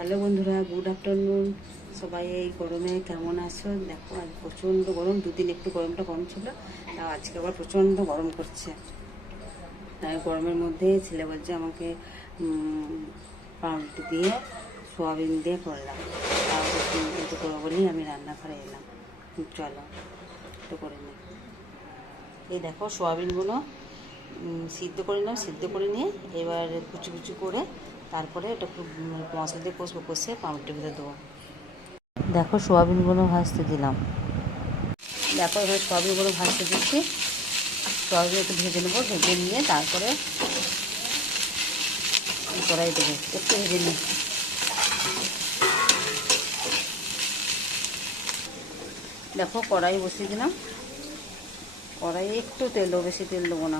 Hello বন্ধুরা, good afternoon. সবাই এই গরমে কেমন আছো? দেখো আজ প্রচণ্ড গরম, দুদিন একটু গরমটা কম ছিল, তাও আজকে আবার প্রচণ্ড গরম করছে। তাই গরমের মধ্যে ছেলে বলছে আমাকে পাউরুটি দিয়ে সোয়াবিন দিয়ে করলাম, তাও একটু করবো বলেই আমি রান্নাঘরে এলাম। চলো একটু করে নিই। এই দেখো সোয়াবিনগুলো সিদ্ধ করে নিলাম, সিদ্ধ করে নিয়ে এবার কুচি কুচি করে তারপরে ওটা খুব মশলা দিয়ে কষবো, কষে পাউরুটির ভিতরে দেবো। দেখো সোয়াবিনগুলো ভাজতে দিলাম। দেখো এবার সোয়াবিনগুলো ভাজতে দিচ্ছি। সোয়াবিন একটু ভেজে নেবো, ভেজে নিয়ে তারপরে কড়াই দেবো, একটু ভেজে নিই। দেখো কড়াই বসিয়ে দিলাম। কড়াইয়ে একটু তেল দেবো, বেশি তেল দেবো না,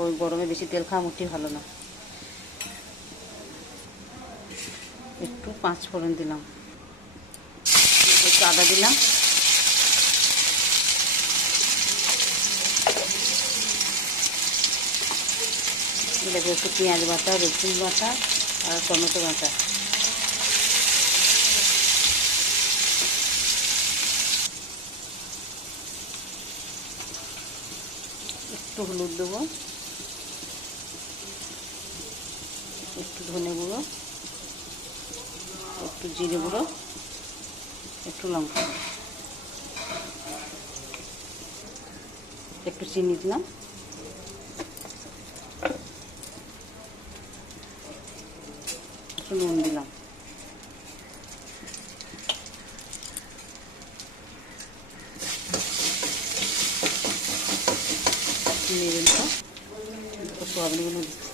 ওই গরমে বেশি তেল খাওয়া মোটেই ভালো না। একটু 5 ফোড়ন দিলাম, একটু আদা দিলাম, দেখো একটু পেঁয়াজ বাটা, রসুন বাটা আর টমেটো বাটা, একটু হলুদ দেবো, একটু ধনে গুঁড়ো, একটু জিরে গুঁড়ো, একটু লঙ্কা, একটু চিনি দিলাম, একটু নুন দিলাম। নেড়ে নেবো, সোয়াবিনগুলো দিচ্ছি।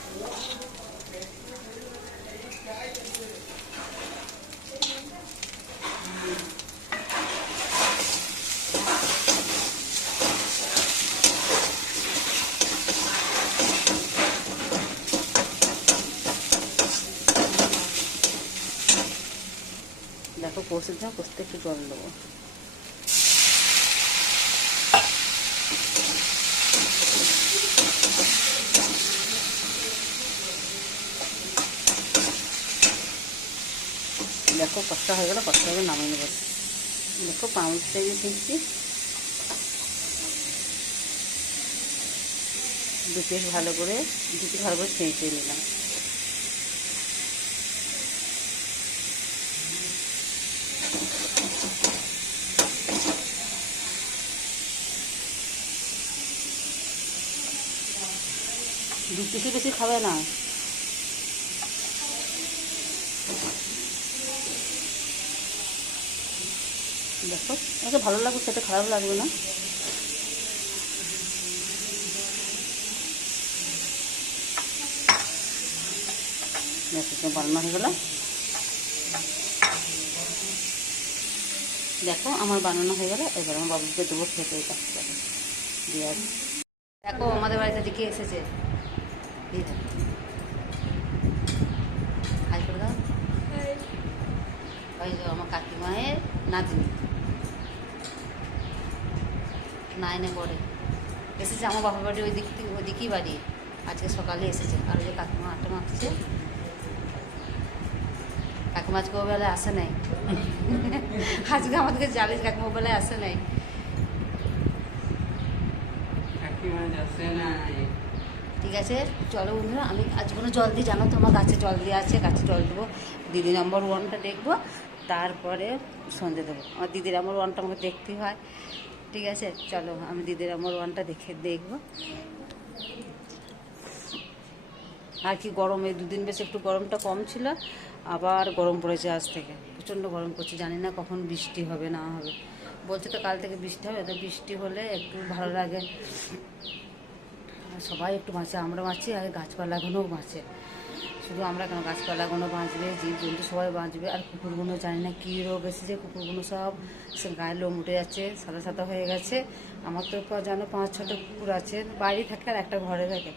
দেখো কষে দিলাম, কষতে একটু জল দেবো। দেখো কষা হয়ে গেল, কষা হয়ে নামিয়ে নেবো। দেখো পাউরুটিটা যে খেয়েছি, 2 পিস ভালো করে ছেঁচে নিলাম। দু পিসে বেশি খাবে না। দেখো আমাকে ভালো লাগবে, খেতে খারাপ লাগবে না। বানানো হয়ে গেল। দেখো আমার বানানো হয়ে গেল, এবার আমার বাবুকে দেবো খেতে। এটা দিয়ে দেখো আমাদের বাড়িতে দিকে এসেছে, হাই করে দাও। ওই যে আমার কাকিমায়ের নাতনি, 9-এ পড়ে, এসেছে আমার বাবার বাড়ি ওইদিকেই বাড়ি। আজকে সকালে এসেছে। আর ওই যে কাকিমা আটটা মারছে, কাকিমা আজকে ও বেলায় আসে নাই। আজকে আমাদেরকে জানিস কাকিমা ও বেলায় আসে নাই। ঠিক আছে চলো বন্ধুরা, আমি আজ কোনো জল দিই জানো তো, আমার গাছে জল দিয়ে আছে, গাছে জল দেবো, দিদি নম্বর 1টা দেখবো, তারপরে সন্ধে দেবো। আমার দিদি নম্বর 1টা আমাকে দেখতেই হয়। ঠিক আছে চলো, আমি দিদি নম্বর 1টা দেখবো। আর কি গরমে 2 দিন বেশ একটু গরমটা কম ছিল, আবার গরম পড়েছে আজ থেকে, প্রচণ্ড গরম পড়ছে। জানি না কখন বৃষ্টি হবে না হবে, বলছে তো কাল থেকে বৃষ্টি হবে, তো বৃষ্টি হলে একটু ভালো লাগে। সবাই একটু বাঁচে, আমরা বাঁচি আর গাছপালাগুলোও বাঁচে। শুধু আমরা কেন, গাছপালাগুলো বাঁচবে, জীবজন্তু সবাই বাঁচবে। আর কুকুরগুলো জানি না কী রোগ এসেছে, কুকুরগুলো সব গায়ে লোম উঠে যাচ্ছে, সাদা সাদা হয়ে গেছে। আমার তো জানো 5-6টা কুকুর আছে, বাইরে থাকে আর একটা ঘরে থাকে।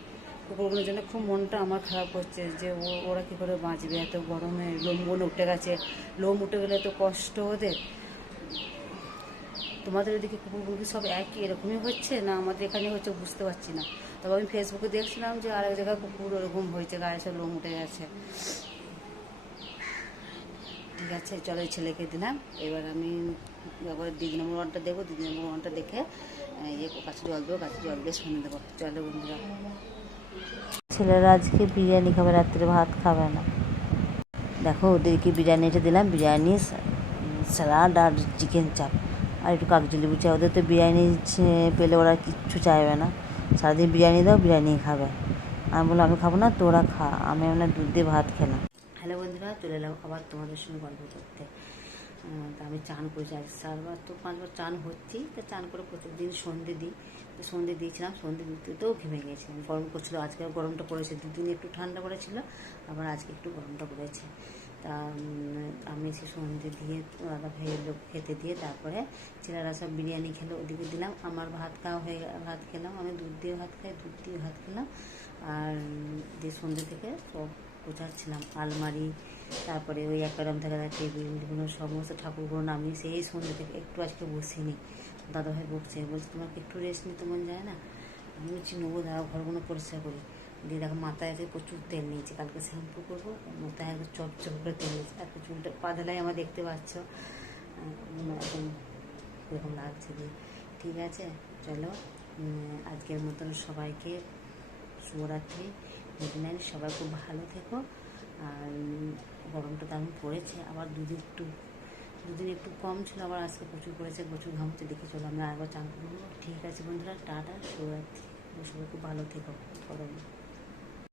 কুকুরগুলোর জন্য খুব মনটা আমার খারাপ হচ্ছে, যে ওরা কী করে বাঁচবে এত গরমে। লোমগুলো উঠে গেছে, লোম উঠে গেলে তো কষ্ট ওদের। তোমাদের ওদিকে কুকুরগুলো সব একই এরকমই হচ্ছে না আমাদের এখানে হচ্ছে বুঝতে পারছি না। তবে আমি ফেসবুকে দেখছিলাম যে আরেক জায়গায় কুকুর ওরকম হয়েছে, গায়ে সব লোম উঠে গেছে। ঠিক আছে, চলো এই ছেলেকে দিলাম। এবার আমি আবার 2 নম্বর ওয়ানটা দেবো, 2 নম্বর ওয়ানটা দেখে কাছে জল দেবো, কাছে জল দিয়ে শুনে দেবো। চলো বন্ধুরা, ছেলেরা আজকে বিরিয়ানি খাবে, রাত্রে ভাত খাবে না। দেখো ওদেরকে বিরিয়ানিটা দিলাম, বিরিয়ানি, স্যালাড আর চিকেন চাপ আর একটু কাগজি লেবু চা। ওদের তো বিরিয়ানি পেলে ওরা কিচ্ছু চাইবে না, সারাদিন বিরিয়ানি দাও, বিরিয়ানি খাবে। আমি বললাম আমি খাবো না, তোরা খা। আমি আপনার দুধ দিয়ে ভাত খেলাম। হ্যালো বন্ধুরা, চলে এলাম আবার তোমাদের সঙ্গে গল্প করতে। তা আমি চান করেছি, আজ 4বার তো 5বার চান হচ্ছি। তো চান করে প্রত্যেকদিন সন্ধে দিই। তো সন্ধে দিয়েছিলাম, সন্ধে দিতেও ঘেমে গিয়েছিলাম, গরম করছিল। আজকে গরমটা পড়েছে, 2 দিন একটু ঠান্ডা পড়েছিল, আবার আজকে একটু গরমটা পড়েছে। তা আমি এসে সন্ধে দিয়ে দাদা ভাইয়ের লোক খেতে দিয়ে তারপরে ছেলেরা সব বিরিয়ানি খেলো, ওদিকে দিলাম। আমার ভাত খাওয়া হয়ে ভাত খেলাম, আমি দুধ দিয়ে ভাত খাই, দুধ দিয়ে ভাত খেলাম। আর দিয়ে সন্ধ্যে থেকে সব গোছাচ্ছিলাম, আলমারি, তারপরে ওই অ্যাকোয়ারিয়াম থেকে টেবিলগুলো সমস্ত ঠাকুরগুলো নামিয়ে সেই সন্ধ্যে থেকে একটু আজকে বসিনি। দাদাভাই বকছে, বলছে তোমাকে একটু রেস্ট নিতে মন যায় না? আমি বলছি নেবো, দাদা ঘরগুলো পরিষ্কার করি। দিয়ে দেখো মাথায় আছে প্রচুর তেল নিয়েছি, কালকে শ্যাম্পু করবো, মাথায় একবার চপ করে তেল নিয়েছি। আর চুলটা পা ঢালাই আমার দেখতে পাচ্ছ এখন এরকম লাগছে। দিয়ে ঠিক আছে, চলো আজকের মতন সবাইকে শুভরাত্রি, গুড নাইট। সবাই খুব ভালো থেকো। আর গরমটা দারুণ পড়েছে, আবার দুদিন একটু কম ছিল, আবার আজকে প্রচুর পড়েছে, প্রচুর ঘামছে। দেখে চলো আমরা আরেকবার চান করবো। ঠিক আছে বন্ধুরা, টাটা, শুভরাত্রি। সবাই খুব ভালো থেকো গরমে।